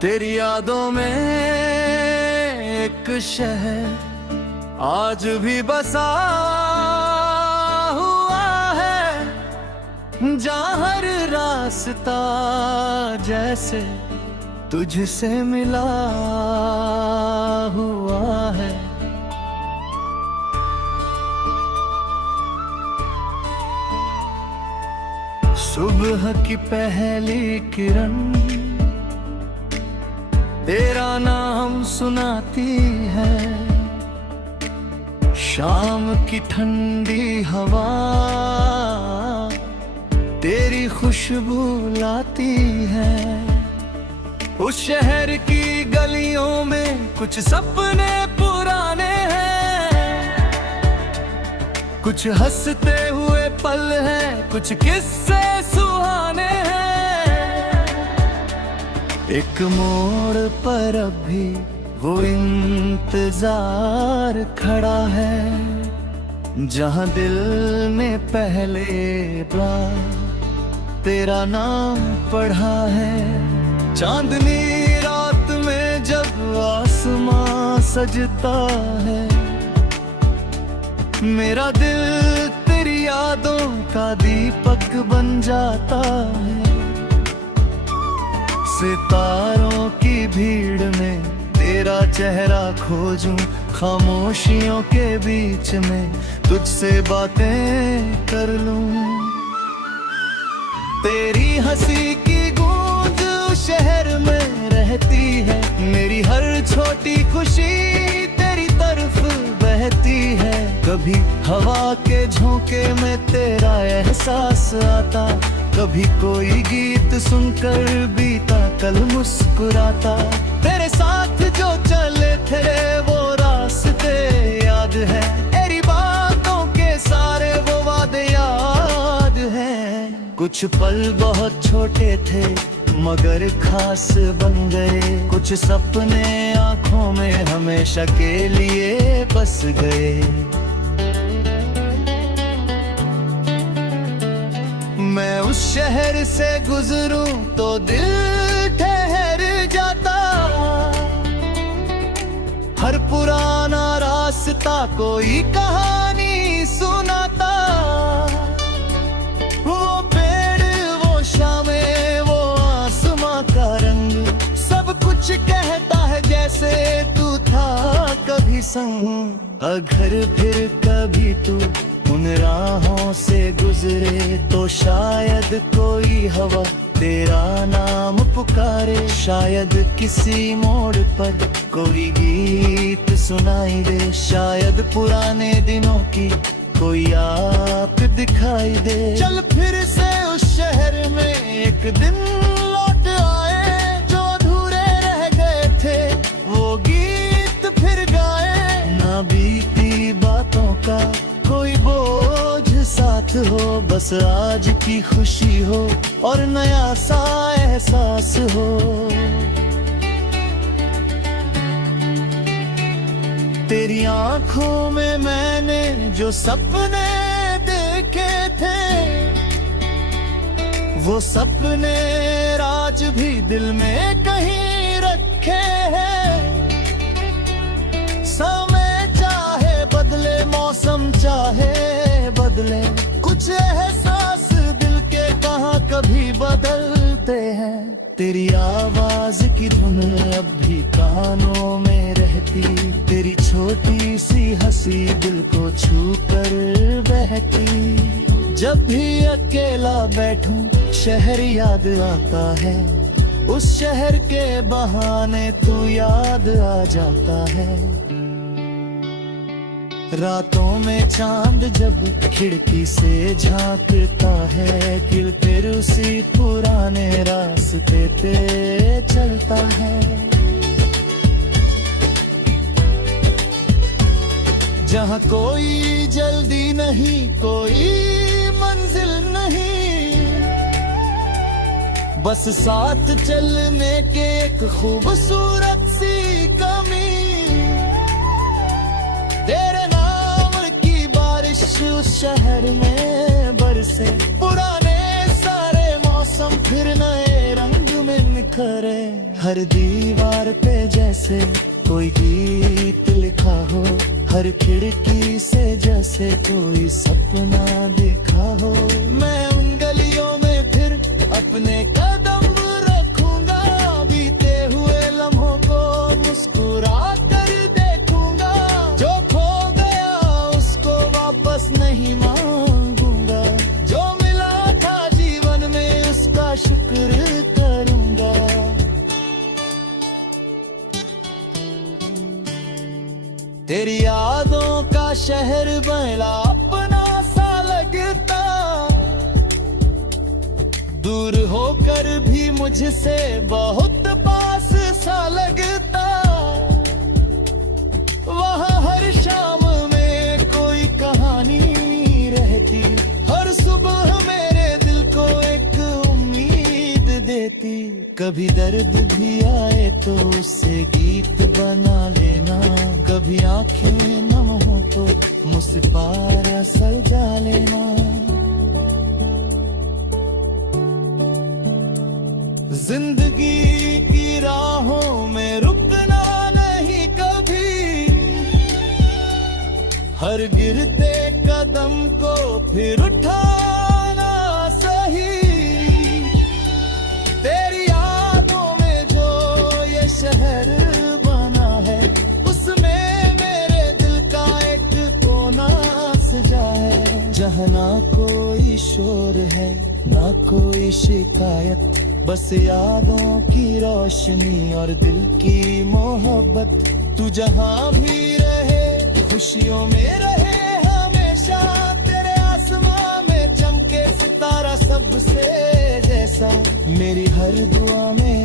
तेरी यादों में एक शहर आज भी बसा हुआ है, जहाँ हर रास्ता जैसे तुझसे मिला हुआ है। सुबह की पहली किरण तेरा नाम सुनाती है, शाम की ठंडी हवा तेरी खुशबू लाती है। उस शहर की गलियों में कुछ सपने पुराने हैं, कुछ हंसते हुए पल हैं, कुछ किस्से सुहाने हैं। एक मोड़ पर अभी वो इंतजार खड़ा है, जहां दिल में पहले बार तेरा नाम पढ़ा है। चांदनी रात में जब आसमां सजता है, मेरा दिल तेरी यादों का दीपक बन जाता है। सितारों की भीड़ में तेरा चेहरा खोजूं, खामोशियों के बीच में तुझसे बातें कर लूं। तेरी हंसी की गूंज शहर में रहती है, मेरी हर छोटी खुशी तेरी तरफ बहती है। कभी हवा के झोंके में तेरा एहसास आता, कभी कोई गीत सुनकर बीता कल मुस्कुराता। तेरे साथ जो चले थे वो रास्ते याद है, तेरी बातों के सारे वो वादे याद हैं। कुछ पल बहुत छोटे थे मगर खास बन गए, कुछ सपने आंखों में हमेशा के लिए बस गए। मैं उस शहर से गुजरूं तो दिल ठहर जाता, हर पुराना रास्ता कोई कहानी सुनाता। वो पेड़, वो शामें, वो आसमां का रंग, सब कुछ कहता है जैसे तू था कभी संग। अगर फिर कभी तू उन राहों से गुजरे तो शायद कोई हवा तेरा नाम पुकारे, शायद किसी मोड़ पर कोई गीत सुनाई दे, शायद पुराने दिनों की कोई याद दिखाई दे। चल फिर से उस शहर में एक दिन लौट आए, जो अधूरे रह गए थे वो गीत फिर गाए। ना बीती बातों का कोई बोझ साथ हो, बस आज की खुशी हो और नया सा एहसास हो। तेरी आंखों में मैंने जो सपने देखे थे, वो सपने आज भी दिल में कहीं रखे हैं। समय चाहे बदले, मौसम चाहे बदले, कुछ एहसास दिल के कहाँ कभी बदलते हैं। तेरी आवाज की धुन अब भी कानों में रहती, तेरी छोटी सी हंसी दिल को छू कर बहती। जब भी अकेला बैठूं शहर याद आता है, उस शहर के बहाने तू याद आ जाता है। रातों में चांद जब खिड़की से झांकता है, दिल फिर उसी पुराने रास्ते पे चलता है। जहाँ कोई जल्दी नहीं, कोई मंजिल नहीं, बस साथ चलने के एक खूबसूरत सी कमी। तेरे उस शहर में बरसे, पुराने सारे मौसम फिर नए रंग में निखरे। हर दीवार पे जैसे कोई गीत लिखा हो, हर खिड़की से जैसे कोई सपना देखा हो। मैं उन गलियों में फिर अपने कदम रखूंगा, बीते हुए लम्हों को मुस्कुरा कर देखूंगा। जो खो गया उसको वापस नहीं मांगूंगा, जो मिला था जीवन में उसका शुक्र करूंगा। तेरी यादों का शहर बड़ा अपना सा लगता, दूर होकर भी मुझसे बहुत पास सा लगता। वहाँ हर शाम में कोई कहानी रहती, हर सुबह मेरे दिल को एक उम्मीद देती। कभी दर्द भी आए तो उससे गीत बना लेना, कभी आंखें नम हो तो मुझसे पारा सजा लेना। जिंदगी की राहों में रुकना नहीं कभी, हर गिरते कदम को फिर उठाना सही। तेरी यादों में जो ये शहर बना है, उसमें मेरे दिल का एक कोना सजा है। जहाँ ना कोई शोर है ना कोई शिकायत, बस यादों की रोशनी और दिल की मोहब्बत। तू जहाँ भी रहे खुशियों में रहे हमेशा, तेरे आसमां में चमके सितारा सबसे जैसा। मेरी हर दुआ में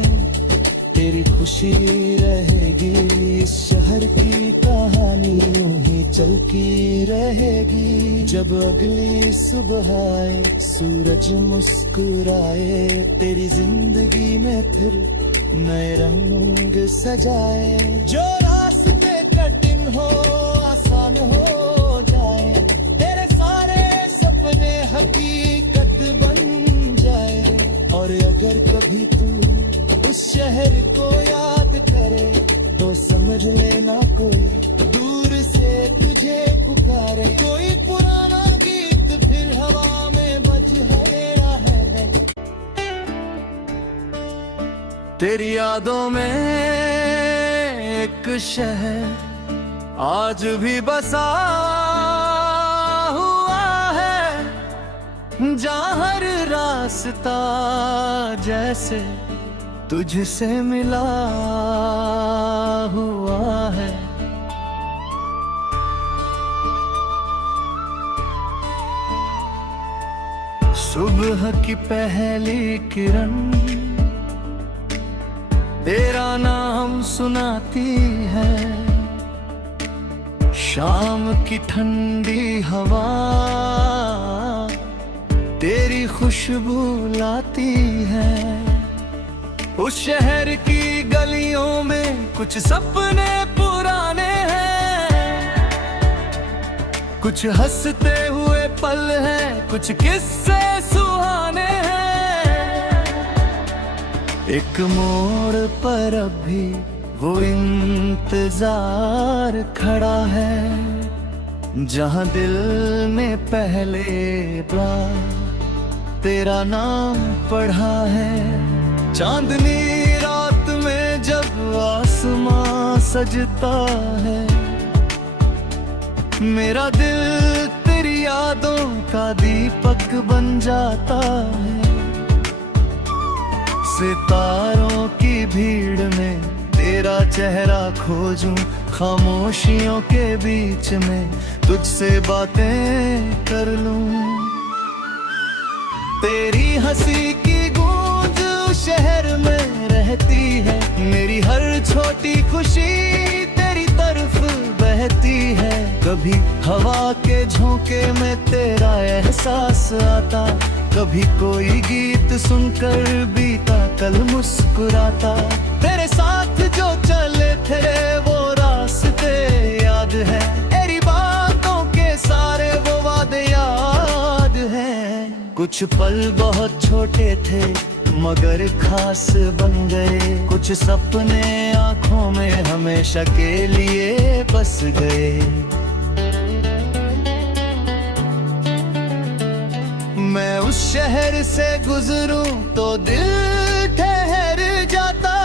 तेरी खुशी रहेगी, इस शहर की कहानी यूं ही चलती रहेगी। जब अगली सुबह आए सूरज मुस्कुराए, तेरी जिंदगी में फिर नए रंग सजाए। जो रास्ते कठिन हो आसान हो जाए, तेरे सारे सपने हकीकत बन जाए। और अगर कभी तू उस शहर को याद करे तो समझ लेना कोई दूर से तुझे पुकारे। कोई पुराना गीत फिर हवा में बज रहा है। तेरी यादों में एक शहर आज भी बसा हुआ है, जहाँ हर रास्ता जैसे तुझसे मिला हुआ है। सुबह की पहली किरण तेरा नाम सुनाती है, शाम की ठंडी हवा तेरी खुशबू लाती है। उस शहर की गलियों में कुछ सपने पुराने हैं, कुछ हंसते हुए पल हैं, कुछ किस्से सुहाने हैं। एक मोड़ पर अभी वो इंतजार खड़ा है, जहां दिल ने पहले बार तेरा नाम पढ़ा है। चांदनी रात में जब आसमां सजता है, मेरा दिल तेरी यादों का दीपक बन जाता है। सितारों की भीड़ में तेरा चेहरा खोजूं, खामोशियों के बीच में तुझसे बातें कर लूं। तेरी हंसी की गूंज शहर में रहती है, मेरी हर छोटी खुशी तेरी तरफ बहती है। कभी हवा के झोंके में तेरा एहसास आता, कभी कोई गीत सुनकर बीता कल मुस्कुराता। तेरे साथ जो चले थे वो रास्ते याद है, तेरी बातों के सारे वो वादे याद हैं। कुछ पल बहुत छोटे थे मगर खास बन गए। कुछ सपने आंखों में हमेशा के लिए बस गए। मैं उस शहर से गुजरूं तो दिल ठहर जाता।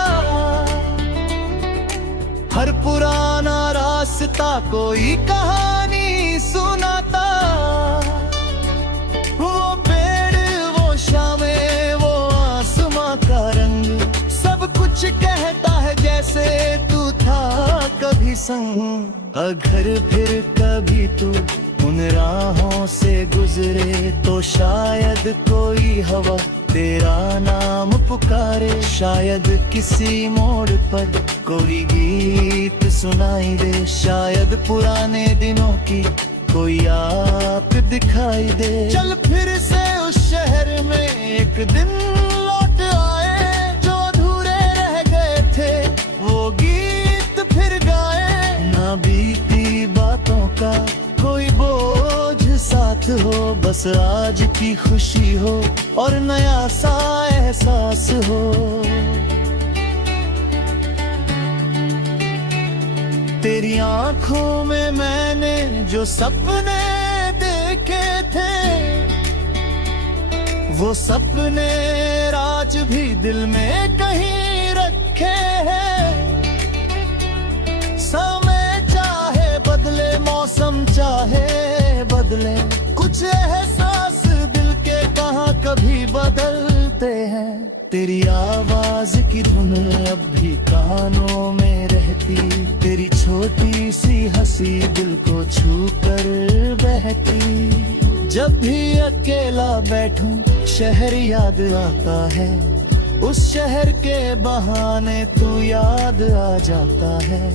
हर पुराना रास्ता कोई कहानी सुनाता। वो पेड़, वो शामें, वो आसमां का रंग, सब कुछ कहता है जैसे तू था कभी संग। अगर फिर कभी तू उन राहों से गुजरे तो शायद कोई हवा तेरा नाम पुकारे। शायद किसी मोड़ पर कोई गीत सुनाई दे। शायद पुराने दिनों की कोई आँख दिखाई दे। चल फिर से उस शहर में एक दिन लौट आए। जो अधूरे रह गए थे वो गीत फिर गाए। ना बीती बातों का कोई बोझ साथ हो, बस आज की खुशी हो और नया सा एहसास हो। तेरी आंखों में मैंने जो सपने देखे थे, वो सपने आज भी दिल में कहीं रखे हैं। समय चाहे बदले, मौसम चाहे बदले, कुछ एहसास दिल के कहाँ कभी बदलते हैं। तेरी आवाज की धुन अब भी कानों में रहती। तेरी छोटी सी हंसी दिल को छू कर बहती। जब भी अकेला बैठूं शहर याद आता है। उस शहर के बहाने तू याद आ जाता है।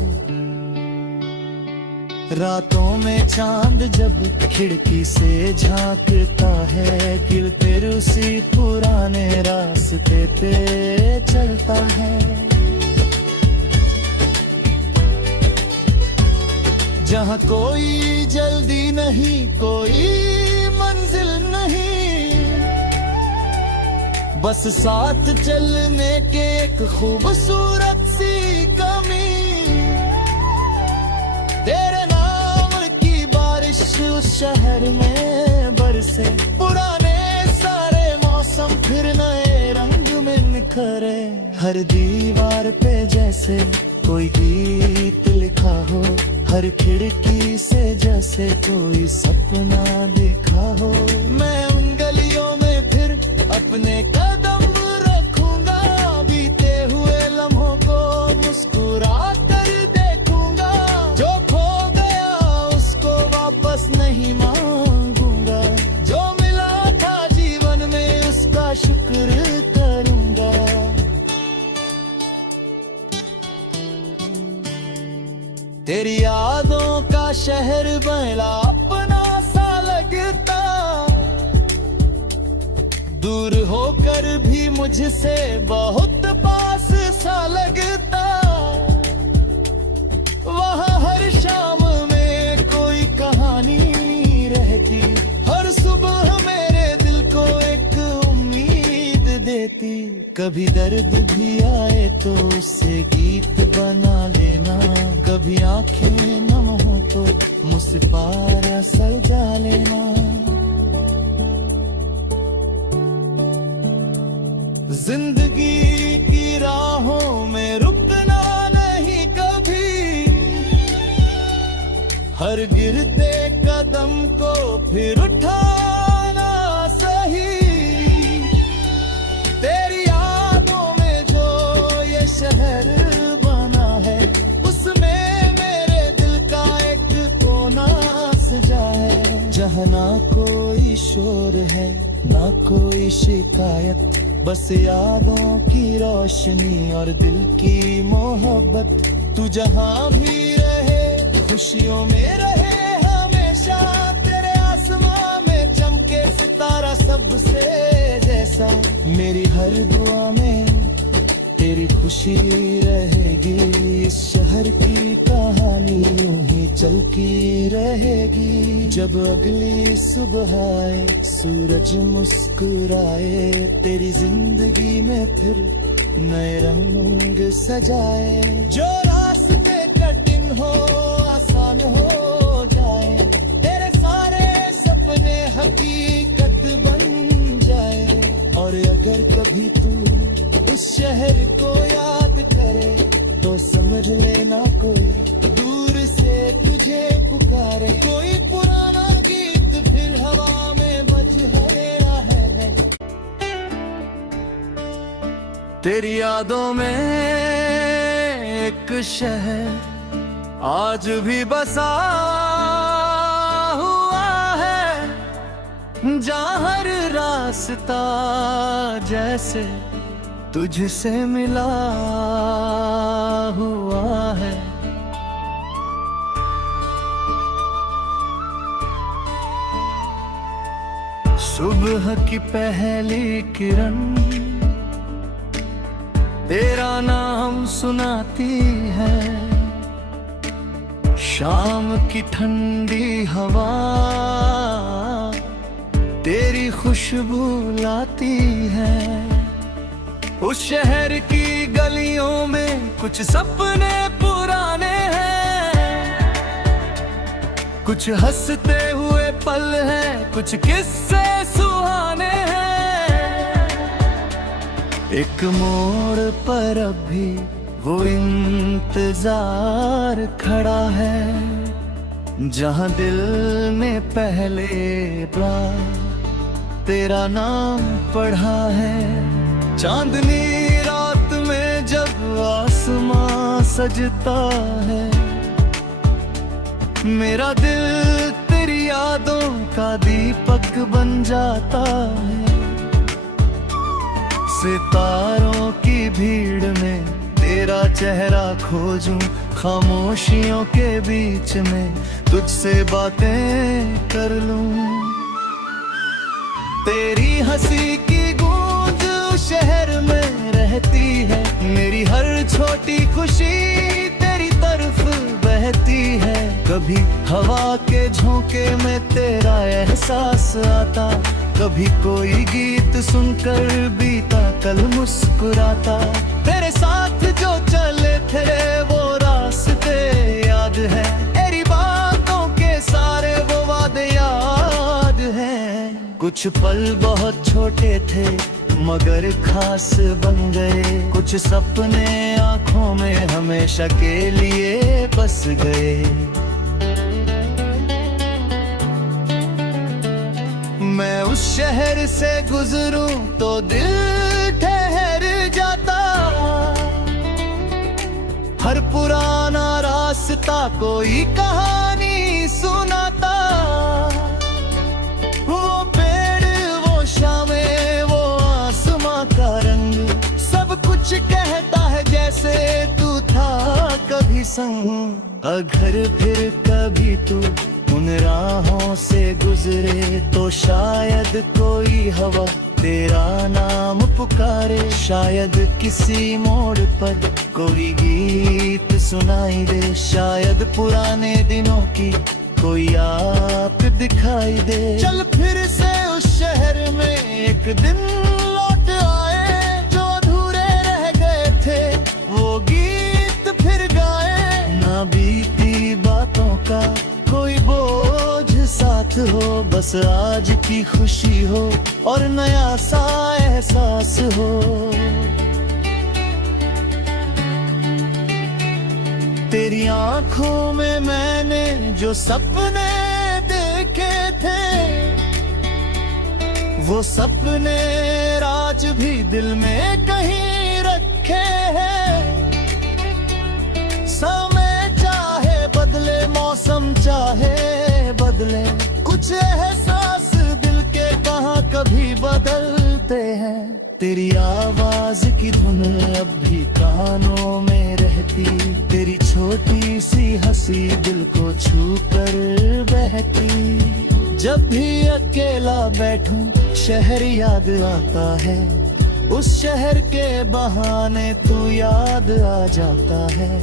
रातों में चांद जब खिड़की से झांकता है, दिल फिर उसी पुराने रास्ते पे चलता है। जहाँ कोई जल्दी नहीं, कोई मंजिल नहीं, बस साथ चलने के एक खूबसूरत सी कमी। तेरे उस शहर में बरसे, पुराने सारे मौसम फिर नए रंग में निखरे। हर दीवार पे जैसे कोई गीत लिखा हो, हर खिड़की से जैसे कोई सपना देखा हो। मैं उन गलियों में फिर अपने कदम रखूंगा, बीते हुए लम्हों को मुस्कुरा कर देखूंगा। जो खो गया उसको वापस नहीं मांगूंगा, जो मिला था जीवन में उसका शुक्र करूंगा। तेरी यादों का शहर बड़ा अपना सा लगता, दूर होकर भी मुझसे बहुत पास सा लगता। वहाँ हर शाम में कोई कहानी रहती, हर सुबह मेरे दिल को एक उम्मीद देती। कभी दर्द भी आए तो उससे गीत बना लेना, कभी आंखें नम हो तो मुझसे पारा सजा लेना। जिंदगी की राहों में रुकना नहीं कभी, हर गिरते कदम को फिर उठाना सही। तेरी यादों में जो ये शहर बना है, उसमें मेरे दिल का एक कोना सजा है। जहाँ ना कोई शोर है ना कोई शिकायत, बस यादों की रोशनी और दिल की मोहब्बत। तू जहाँ भी रहे खुशियों में रहे हमेशा, तेरे आसमां में चमके सितारा सबसे जैसा। मेरी हर दुआ में तेरी खुशी रहेगी, इस शहर की कहानी यूं ही चलती रहेगी। जब अगली सुबह आए, सूरज मुस्कुराए, तेरी जिंदगी में फिर नए रंग सजाए। जो रास्ते कठिन हो आसान हो जाए, तेरे सारे सपने हकीकत बन जाए। और अगर कभी तू उस शहर को याद करे, तो समझ लेना कोई दूर से तुझे पुकारे। कोई पुराना गीत फिर हवा में बज रहा है। तेरी यादों में एक शहर आज भी बसा हुआ है, जहाँ हर रास्ता जैसे तुझसे मिला हुआ है। सुबह की पहली किरण तेरा नाम सुनाती है, शाम की ठंडी हवा तेरी खुशबू लाती है। उस शहर की गलियों में कुछ सपने पुराने हैं, कुछ हंसते हुए पल हैं, कुछ किस्से सुहाने हैं। एक मोड़ पर अभी वो इंतजार खड़ा है, जहां दिल ने पहले बार तेरा नाम पढ़ा है। चांदनी रात में जब आसमां सजता है, मेरा दिल तेरी यादों का दीपक बन जाता है। सितारों की भीड़ में तेरा चेहरा खोजूं, खामोशियों के बीच में तुझसे बातें कर लूं। तेरी हंसी की गूंज शहर में रहती है, मेरी हर छोटी खुशी तेरी तरफ बहती है। कभी हवा के झोंके में तेरा एहसास आता, कभी कोई गीत सुनकर बीता कल मुस्कुराता। तेरे साथ जो चले थे वो रास्ते याद है, तेरी बातों के सारे वो वादे याद हैं। कुछ पल बहुत छोटे थे मगर खास बन गए, कुछ सपने आंखों में हमेशा के लिए बस गए। मैं उस शहर से गुजरूं तो दिल ठहर जाता, हर पुराना रास्ता कोई कहानी सुनाता। वो पेड़, वो शामें, वो आसमां का रंग, सब कुछ कहता है जैसे तू था कभी संग। अगर फिर कभी तू उन राहों से गुजरे, तो शायद कोई हवा तेरा नाम पुकारे। शायद किसी मोड़ पर कोई गीत सुनाई दे, शायद पुराने दिनों की कोई याद दिखाई दे। चल फिर से उस शहर में एक दिन लौट आए, जो अधूरे रह गए थे वो गीत फिर गाए। ना बीती बातों का कोई बोझ साथ हो, बस आज की खुशी हो और नया सा एहसास हो। तेरी आंखों में मैंने जो सपने देखे थे, वो सपने आज भी दिल में कहीं रखे हैं। समय चाहे बदले, मौसम चाहे बदले, कुछ एहसास दिल के कहाँ कभी बदलते हैं। तेरी आवाज की धुन अब भी कानों में रहती, तेरी छोटी सी हंसी दिल को छू कर बहती। जब भी अकेला बैठूं शहर याद आता है, उस शहर के बहाने तू याद आ जाता है।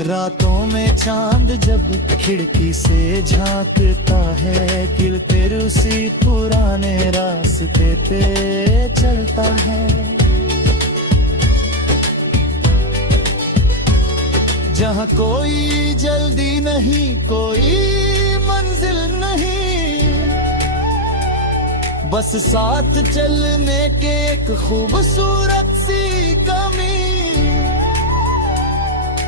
रातों में चांद जब खिड़की से झांकता है, दिल फिर उसी पुराने रास्ते पे चलता है। जहाँ कोई जल्दी नहीं, कोई मंजिल नहीं, बस साथ चलने के एक खूबसूरत सी कमी।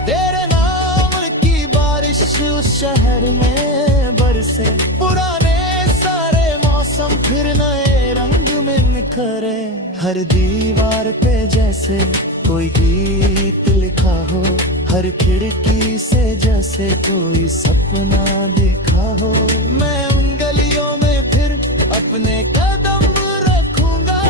तेरे नाम की बारिश उस शहर में बरसे, पुराने सारे मौसम फिर नए रंग में निखरे। हर दीवार पे जैसे कोई गीत लिखा हो, हर खिड़की से जैसे कोई सपना दिखा हो। मैं उन गलियों में फिर अपने कदम रखूंगा,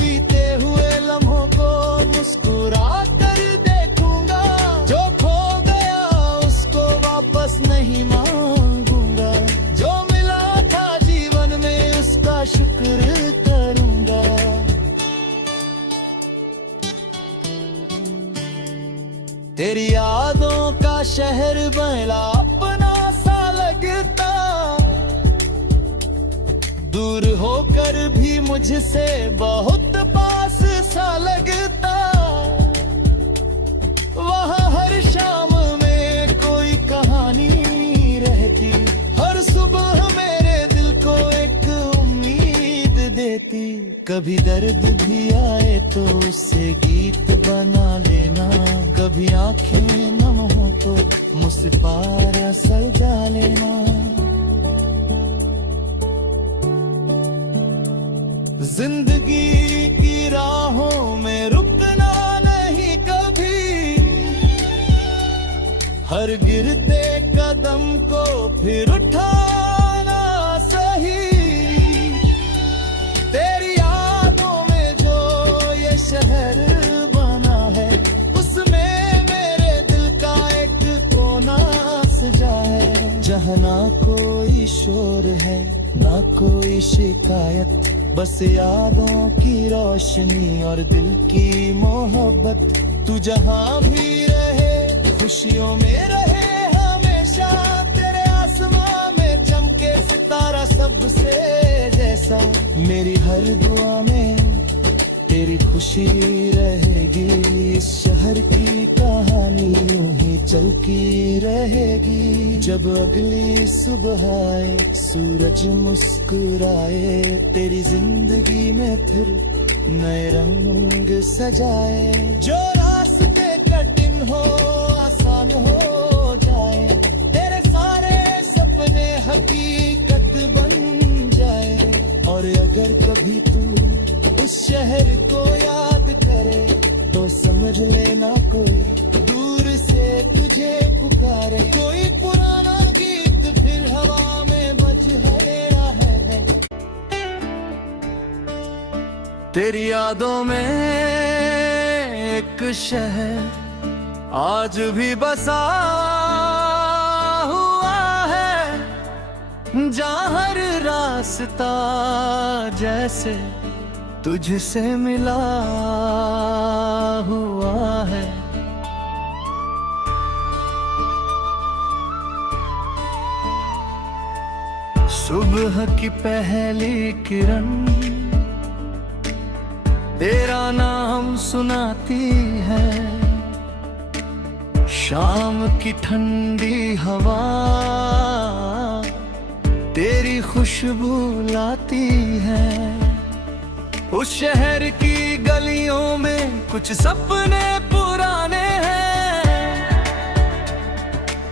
बीते हुए लम्हों को मुस्कुरा कर देखूंगा। जो खो गया उसको वापस नहीं मांगूंगा, जो मिला था जीवन में उसका शुक्र करूंगा। तेरी यादों का शहर बड़ा अपना सा लगता, दूर होकर भी मुझसे बहुत पास सा लगता। वहाँ हर शाम में कोई कहानी रहती, हर सुबह मेरे दिल को एक उम्मीद देती। कभी दर्द भी आए तो उससे गीत बना लेना, कभी आंखें नम हो तो मुस्कुरा सजा लेना। जिंदगी की राहों में रुकना नहीं कभी, हर गिरते कदम को फिर उठाना सही। तेरी यादों में जो ये शहर बना है, उसमें मेरे दिल का एक कोना सजा है। जहाँ ना कोई शोर है ना कोई शिकायत, बस यादों की रोशनी और दिल की मोहब्बत। तू जहाँ भी रहे खुशियों में रहे हमेशा, तेरे आसमां में चमके सितारा सबसे जैसा। मेरी हर दुआ में तेरी खुशी रहेगी, इस शहर की कहानी यूं ही चलती रहेगी। जब अगली सुबह आए सूरज मुस्कुराए, तेरी जिंदगी में फिर नए रंग सजाए। जो रास्ते कठिन हो आसान हो जाए, तेरे सारे सपने हकीकत बन जाए। और अगर कभी तू उस शहर को याद करे तो समझ लेना कोई दूर से तुझे पुकारे। कोई पुराना गीत फिर हवा में बज रहा है। तेरी यादों में एक शहर आज भी बसा हुआ है, जहाँ हर रास्ता जैसे तुझसे मिला हुआ है। सुबह की पहली किरण तेरा नाम सुनाती है, शाम की ठंडी हवा तेरी खुशबू लाती है। उस शहर की गलियों में कुछ सपने पुराने हैं,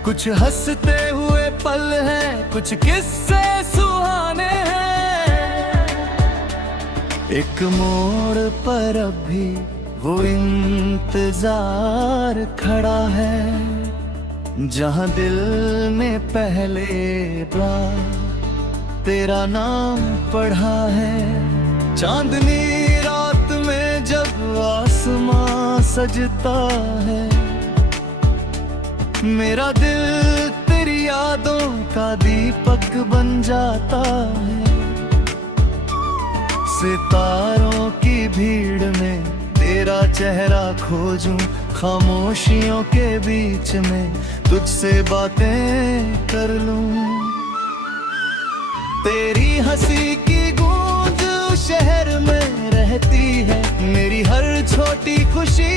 कुछ हंसते हुए पल हैं, कुछ किस्से सुहाने हैं। एक मोड़ पर अभी वो इंतजार खड़ा है, जहां दिल में पहले बार तेरा नाम पढ़ा है। चांदनी रात में जब आसमां सजता है, मेरा दिल तेरी यादों का दीपक बन जाता है। सितारों की भीड़ में तेरा तेरा चेहरा खोजूं खामोशियों के बीच में, तुझसे बातें कर लूं। तेरी हंसी की गूंज शहर में रहती है, मेरी हर छोटी खुशी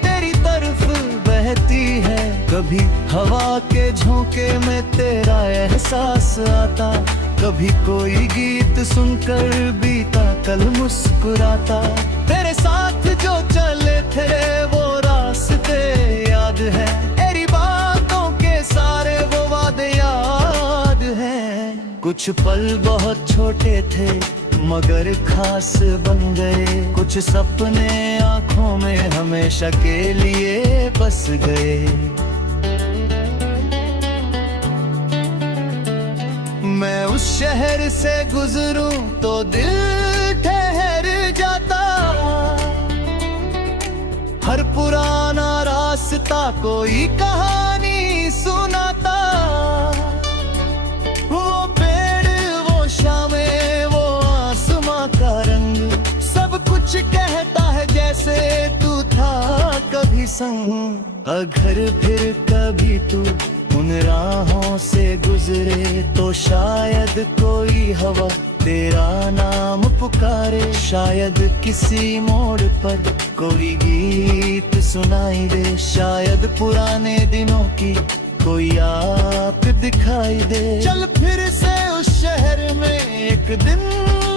तेरी तरफ बहती है। कभी हवा के झोंके में तेरा एहसास आता, कभी कोई गीत सुनकर बीता कल मुस्कुराता। तेरे साथ जो चले थे वो रास्ते याद है, तेरी बातों के सारे वो वादे याद हैं। कुछ पल बहुत छोटे थे मगर खास बन गए, कुछ सपने आंखों में हमेशा के लिए बस गए। मैं उस शहर से गुजरूं तो दिल ठहर जाता, हर पुराना रास्ता कोई कहानी सुनाता। वो पेड़, वो शामें, वो आसमां का रंग, सब कुछ कहता है जैसे तू था कभी संग। अगर फिर कभी तू उन राहों से गुजरे तो शायद कोई हवा तेरा नाम पुकारे, शायद किसी मोड़ पर कोई गीत सुनाई दे, शायद पुराने दिनों की कोई याद दिखाई दे। चल फिर से उस शहर में एक दिन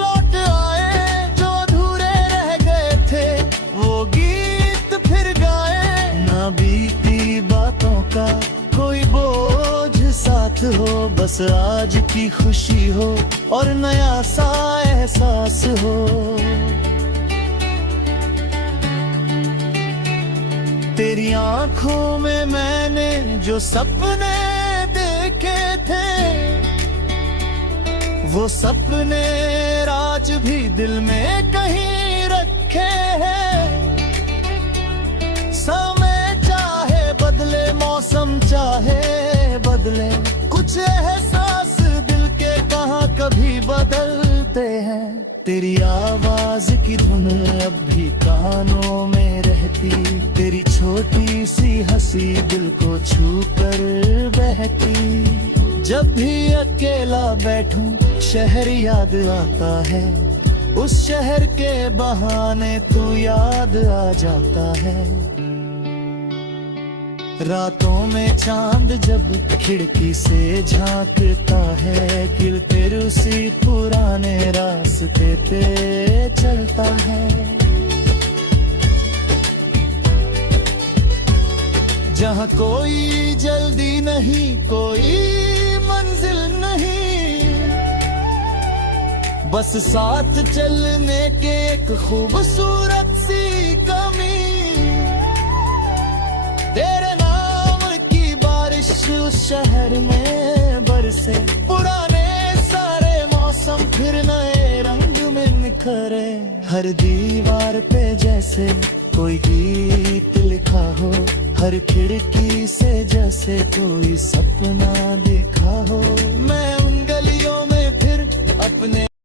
लौट आए, जो अधूरे रह गए थे वो गीत फिर गाए। ना बीती बातों का कोई बोझ साथ हो, बस आज की खुशी हो और नया सा एहसास हो। तेरी आंखों में मैंने जो सपने देखे थे, वो सपने आज भी दिल में कहीं रखे हैं। समय चाहे बदले, मौसम चाहे बदले, कुछ एहसास दिल के कहाँ कभी बदलते हैं। तेरी आवाज की धुन अब भी कानों में रहती, तेरी छोटी सी हंसी दिल को छू कर बहती। जब भी अकेला बैठूं शहर याद आता है, उस शहर के बहाने तू याद आ जाता है। रातों में चांद जब खिड़की से झांकता है, दिल फिर उसी पुराने रास्ते पे चलता है। जहाँ कोई जल्दी नहीं, कोई मंजिल नहीं, बस साथ चलने के एक खूबसूरत सी कमी। तेरे उस शहर में बरसे, पुराने सारे मौसम फिर नए रंग में निखरे। हर दीवार पे जैसे कोई गीत लिखा हो, हर खिड़की से जैसे कोई सपना देखा हो। मैं उन गलियों में फिर अपने